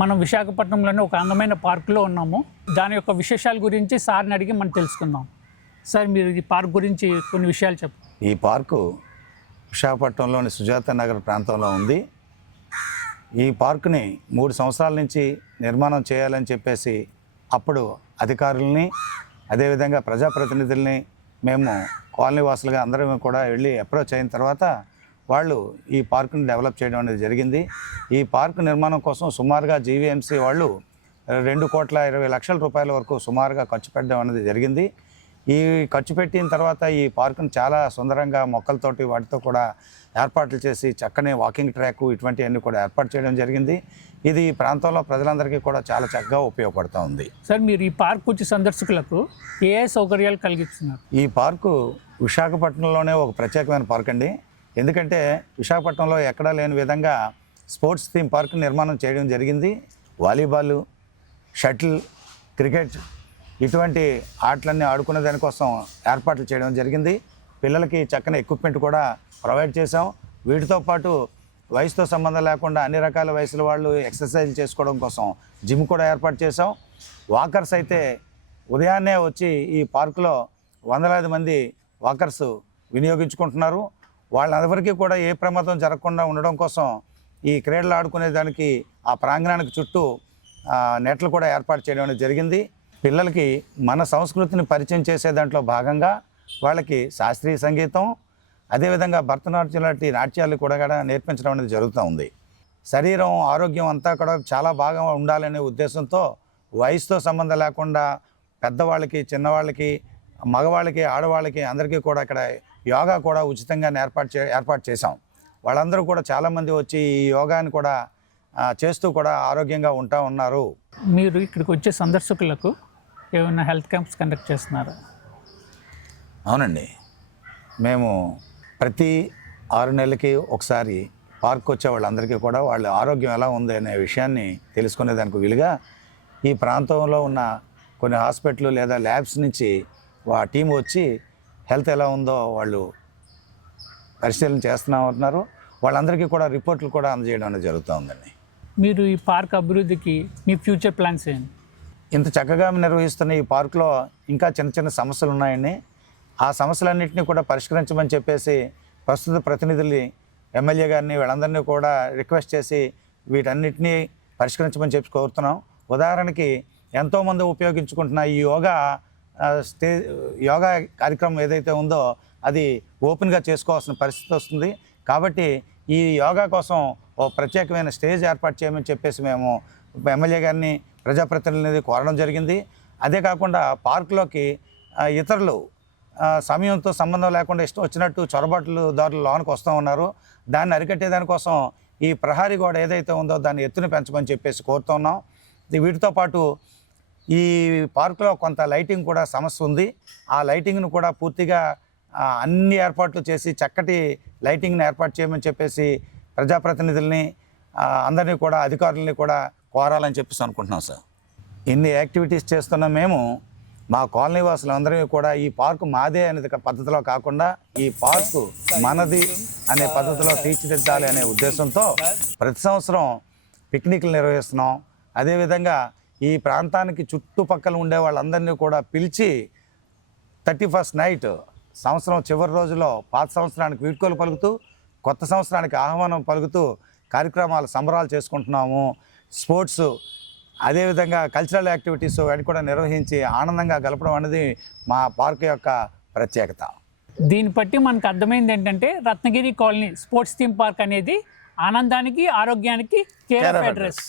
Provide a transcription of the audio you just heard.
మనం విశాఖపట్నంలోని ఒక అందమైన పార్కులో ఉన్నాము. దాని యొక్క విశేషాల గురించి సార్ని అడిగి మనం తెలుసుకుందాం. సార్, మీరు ఈ పార్క్ గురించి కొన్ని విషయాలు చెప్పండి. ఈ పార్కు విశాఖపట్నంలోని సుజాత నగర్ ప్రాంతంలో ఉంది. ఈ పార్కుని 3 సంవత్సరాల నుంచి నిర్మాణం చేయాలని చెప్పేసి అప్పుడు అధికారుల్ని, అదేవిధంగా ప్రజాప్రతినిధుల్ని మేము కాలనీ వాసులుగా అందరం కూడా వెళ్ళి అప్రోచ్ అయిన తర్వాత వాళ్ళు ఈ పార్కుని డెవలప్ చేయడం అనేది జరిగింది. ఈ పార్కు నిర్మాణం కోసం సుమారుగా జీవీఎంసీ వాళ్ళు 2,20,00,000 రూపాయల వరకు సుమారుగా ఖర్చు పెట్టడం అనేది జరిగింది. ఈ ఖర్చు పెట్టిన తర్వాత ఈ పార్కును చాలా సుందరంగా మొక్కలతోటి వాటితో కూడా ఏర్పాట్లు చేసి చక్కని వాకింగ్ ట్రాక్ ఇటువంటివన్నీ కూడా ఏర్పాటు చేయడం జరిగింది. ఇది ఈ ప్రాంతంలో ప్రజలందరికీ కూడా చాలా చక్కగా ఉపయోగపడుతూ ఉంది. సార్, మీరు ఈ పార్క్ వచ్చే సందర్శకులకు ఏ సౌకర్యాలు కలిగిస్తున్నారు? ఈ పార్కు విశాఖపట్నంలోనే ఒక ప్రత్యేకమైన పార్క్ అండి. ఎందుకంటే విశాఖపట్నంలో ఎక్కడా లేని విధంగా స్పోర్ట్స్ థీమ్ పార్క్ నిర్మాణం చేయడం జరిగింది. వాలీబాల్, షటిల్, క్రికెట్ ఇటువంటి ఆటలన్నీ ఆడుకునే దానికోసం ఏర్పాట్లు చేయడం జరిగింది. పిల్లలకి చక్కని ఎక్విప్మెంట్ కూడా ప్రొవైడ్ చేసాం. వీటితో పాటు వయసుతో సంబంధం లేకుండా అన్ని రకాల వయసుల వాళ్ళు ఎక్సర్సైజ్ చేసుకోవడం కోసం జిమ్ కూడా ఏర్పాటు చేసాం. వాకర్స్ అయితే ఉదయాన్నే వచ్చి ఈ పార్కులో వందలాది మంది వాకర్స్ వినియోగించుకుంటున్నారు. వాళ్ళందరికీ కూడా ఏ ప్రమాదం జరగకుండా ఉండడం కోసం ఈ క్రీడలు ఆడుకునే దానికి ఆ ప్రాంగణానికి చుట్టూ నెట్లు కూడా ఏర్పాటు చేయడం అనేది జరిగింది. పిల్లలకి మన సంస్కృతిని పరిచయం చేసే దాంట్లో భాగంగా వాళ్ళకి శాస్త్రీయ సంగీతం, అదేవిధంగా భరతనాట్యం లాంటి నాట్యాలు కూడా నేర్పించడం అనేది జరుగుతూ ఉంది. శరీరం ఆరోగ్యం అంతా కూడా చాలా బాగా ఉండాలనే ఉద్దేశంతో వయసుతో సంబంధం లేకుండా పెద్దవాళ్ళకి, చిన్నవాళ్ళకి, మగవాళ్ళకి, ఆడవాళ్ళకి అందరికీ కూడా ఇక్కడ యోగా కూడా ఉచితంగా ఏర్పాటు చేసాం. వాళ్ళందరూ కూడా చాలామంది వచ్చి ఈ యోగాని కూడా చేస్తూ కూడా ఆరోగ్యంగా ఉన్నారు. మీరు ఇక్కడికి వచ్చే సందర్శకులకు ఏమైనా హెల్త్ క్యాంప్స్ కండక్ట్ చేస్తున్నారా? అవునండి, మేము ప్రతి 6 నెలలకి ఒకసారి పార్క్ వచ్చే వాళ్ళందరికీ కూడా వాళ్ళ ఆరోగ్యం ఎలా ఉంది అనే విషయాన్ని తెలుసుకునేదానికి వీలుగా ఈ ప్రాంతంలో ఉన్న కొన్ని హాస్పిటల్ లేదా ల్యాబ్స్ నుంచి ఆ టీం వచ్చి హెల్త్ ఎలా ఉందో వాళ్ళు పరిశీలన చేస్తున్నారు. వాళ్ళందరికీ కూడా రిపోర్ట్లు కూడా అందజేయడం అనేది జరుగుతూ ఉందండి. మీరు ఈ పార్క్ అభివృద్ధికి మీ ఫ్యూచర్ ప్లాన్స్ ఏంటి? ఇంత చక్కగా నిర్వహిస్తున్న ఈ పార్కులో ఇంకా చిన్న చిన్న సమస్యలు ఉన్నాయండి. ఆ సమస్యలన్నింటినీ కూడా పరిష్కరించమని చెప్పేసి ప్రస్తుత ప్రతినిధుల్ని, ఎమ్మెల్యే గారిని, వీళ్ళందరినీ కూడా రిక్వెస్ట్ చేసి వీటన్నిటినీ పరిష్కరించమని చెప్పి కోరుతున్నాం. ఉదాహరణకి ఎంతోమంది ఉపయోగించుకుంటున్న ఈ యోగా కార్యక్రమం ఏదైతే ఉందో అది ఓపెన్గా చేసుకోవాల్సిన పరిస్థితి వస్తుంది. కాబట్టి ఈ యోగా కోసం ఓ ప్రత్యేకమైన స్టేజ్ ఏర్పాటు చేయమని చెప్పేసి మేము ఎమ్మెల్యే గారిని, ప్రజాప్రతినిధిని కోరడం జరిగింది. అదే కాకుండా పార్కులోకి ఇతరులు సమయంతో సంబంధం లేకుండా ఇష్టం వచ్చినట్టు చొరబాట్లదారులు లోనికి వస్తూ ఉన్నారు. దాన్ని అరికట్టేదానికోసం ఈ ప్రహారీ గోడ ఏదైతే ఉందో దాన్ని ఎత్తుని పెంచమని చెప్పేసి కోరుతున్నాం. వీటితో పాటు ఈ పార్కులో కొంత లైటింగ్ కూడా సమస్య ఉంది. ఆ లైటింగ్ను కూడా పూర్తిగా అన్ని ఏర్పాట్లు చేసి చక్కటి లైటింగ్ని ఏర్పాటు చేయమని చెప్పేసి ప్రజాప్రతినిధుల్ని, అందరినీ కూడా, అధికారులని కూడా కోరాలని చెప్పేసి అనుకుంటున్నాం. సార్, ఇన్ని యాక్టివిటీస్ చేస్తున్న మేము మా కాలనీ వాసులందరూ కూడా ఈ పార్కు మాదే అనే పద్ధతిలో కాకుండా ఈ పార్కు మనది అనే పద్ధతిలో తీర్చిదిద్దాలి అనే ఉద్దేశంతో ప్రతి సంవత్సరం పిక్నిక్లు నిర్వహిస్తున్నాం. అదేవిధంగా ఈ ప్రాంతానికి చుట్టుపక్కల ఉండే వాళ్ళందరినీ కూడా పిలిచి 31st నైట్ సంవత్సరం చివరి రోజులో పాత సంవత్సరానికి వీడ్కోలు పలుకుతూ, కొత్త సంవత్సరానికి ఆహ్వానం పలుకుతూ కార్యక్రమాలు, సంబరాలు చేసుకుంటున్నాము. స్పోర్ట్స్, అదేవిధంగా కల్చరల్ యాక్టివిటీస్ అవి కూడా నిర్వహించి ఆనందంగా గడపడం అనేది మా పార్క్ యొక్క ప్రత్యేకత. దీన్ని బట్టి మనకు అర్థమైంది ఏంటంటే Ratnagiri colony sports theme park అనేది ఆనందానికి, ఆరోగ్యానికి కేర్ ఆఫ్ అడ్రస్.